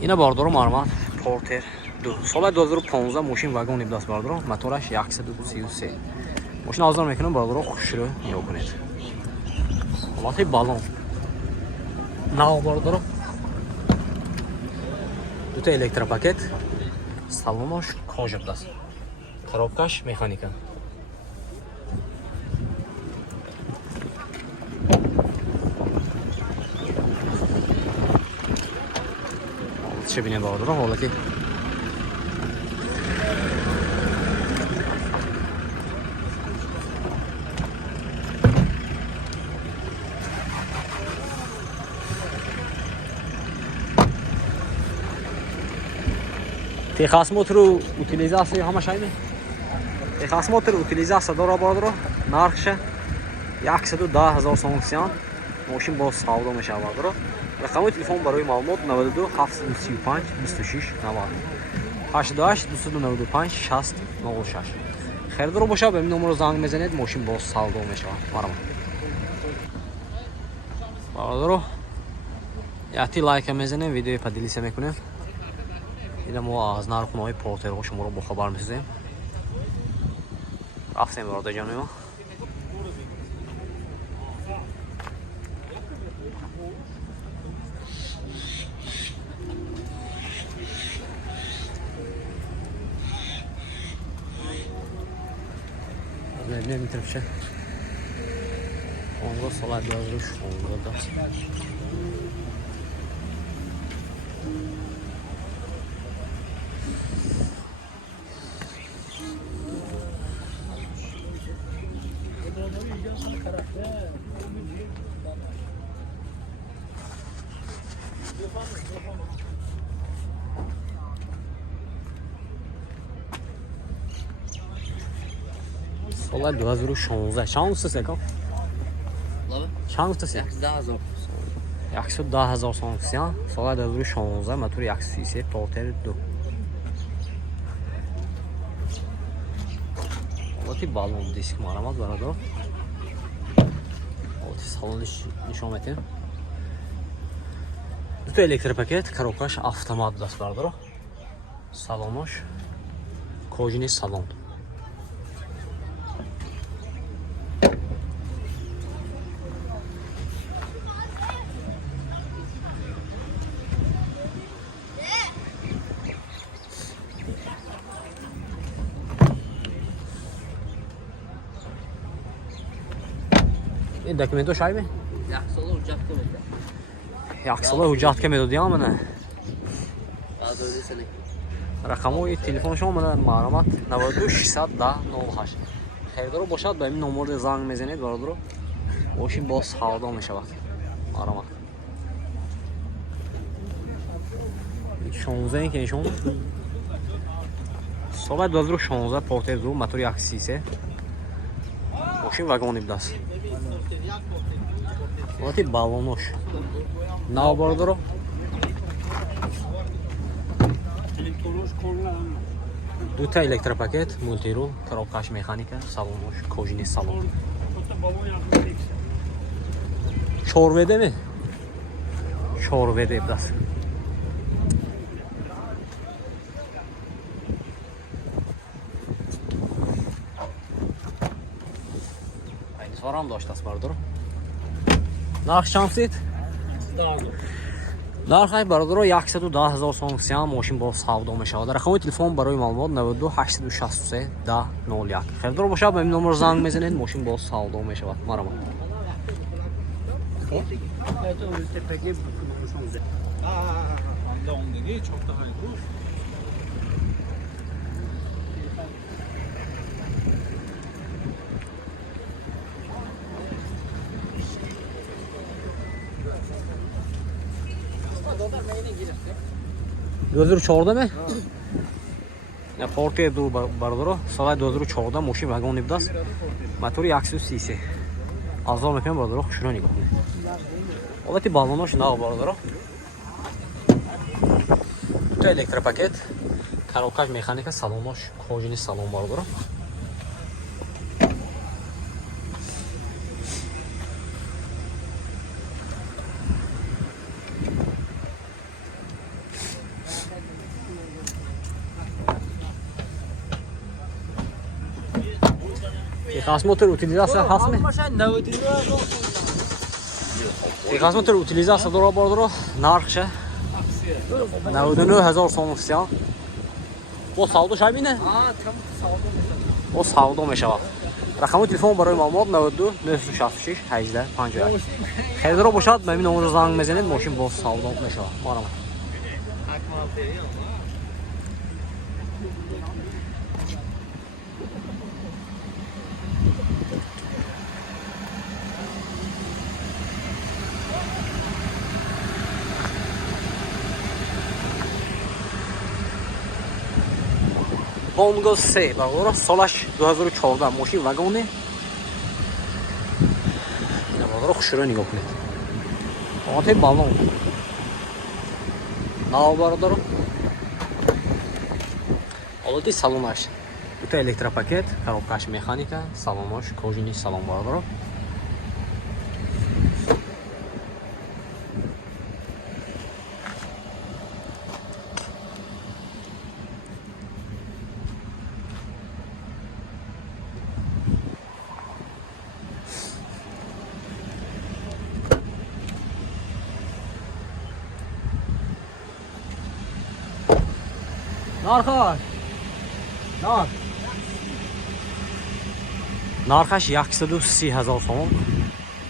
اینا باردارو مرمت پورتر دو سال 2015 ماشین واگن ابداس باردارو موتورش 133 ماشین آزار میکنم باردارو خوش رو نگاه کنید حالت بالون ناو باردارو دو تا الکتروپاکت салонош кожадаст коробкаш механика چه بینه باردارو حالتی Техас мотор утилизация ҳамаш айме. Техас мотор утилизация дора бодро нархша 110,000 сом сиан. Мошин бо савдо мешавад дора. Рақами телефон барои маълумот 92 735 26 90 88 295 60 06. Хердро боша ба ин номеро занг мезанед мошин бо савдо мешавад. Марам. Барадро. яти лайк мезанем видео поделиться мекунем. اینا ما از نرخ‌های پورترها شما رو با خبر می‌سازیم. رفتیم برادر جان ما. نمی‌ترشه. اونجا سال 2016 سال 2016 چند است کام؟ چند است؟ 110,000 سوم سیان سال 2016 موتور 133 پورتر 2 حالتی بالون دیسک مرمت برادر حالتی салонش نشون میدیم دو تا الکتروپاکت коробкаш автомат даст برادر салонош кожаный салон این داکیومنتش هایی می؟ یک ساله حجت که میدادی هم نه رقموی تلفن شما من معلومات 92 610 08 خریدارو باشد به این نمره زنگ میزنید برادر باشین باز خورده میشود معلومات 16 که نشون سال 2016 پورتر دو موتور 133 ماشین واگن ابداس حالتی بالونش ناو باردارو دو تا الکتروپاکت مولتیرول коробкаш механика салонош кожаный салон чорведе ми чорведе даст айнисварам доштаст бардор нарх чансид нархай бародаро 110,000 сом сиам мошин бо савдо мешавад рақами телефон барои маълумот 92 863 10 01 хердор бошад ба ин номер занг мезанед мошин бо савдо мешавад марама Gözür çorda mı? Ya Porte'ye dur bardaro. Salı 2014 ماشین واگن ابداس. موتور 130 azal mekan bardaro. Şuna nigah kune. حالتی بالوناش ناو bardaro. تو الکتروپاکت. коробкаш механика салонош кожаный салон bardaro. Техосмотр утилизация ҳастме? Техосмотр утилизация дора бордоро нархша 99000 сомон. Бо савдо шабине? Бо савдо мешавад. рақами телефон барои маълумот 92 966 18 51. Херидаро бошад ба ин номер занг мезанед, мошин бо савдо мешавад. Марам. Bongo 3 бардора солаш 2014 мошин вагоне. Ина бардора хушро нигоҳ кунед. Оте балон. Нав бардора. Олоти салонаш. Дута электропакет, коробкаш механика, салонош, кожини салон бардора. Нархаш 130000 сомон.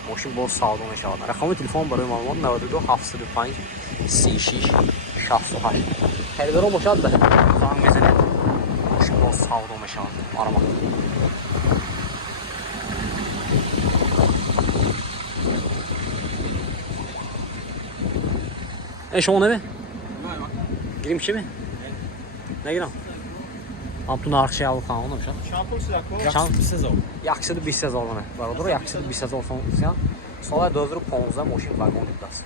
Мошин бо савдо мешавад. Рақами телефон барои маълумот 92 705 36 68. Херидаро бошад ба занг мезанед. Мошин бо савдо мешавад. Марама. شما نمی؟ گیریم چی می؟ نگیرم. هم تو نرخ شیعه خواهان نمیشه؟ چند 120,000 منه. برادر 120,000 سان. سال 2015 ماشین واگن دیده است.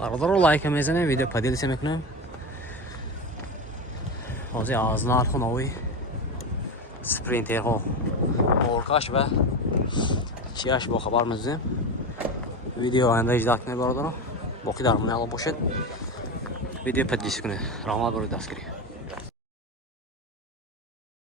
برادر لایک میزنه ویدیو پدیلش میکنم. حاضر از نرخ نوی سپرینتر ها اورکاش و چیاش با خبر میزنم. ویدیو آینده اجرا کنه برادر. باقی در من الان باشد. ویدیو پدیلش کنه. رحمت برای دستگیری.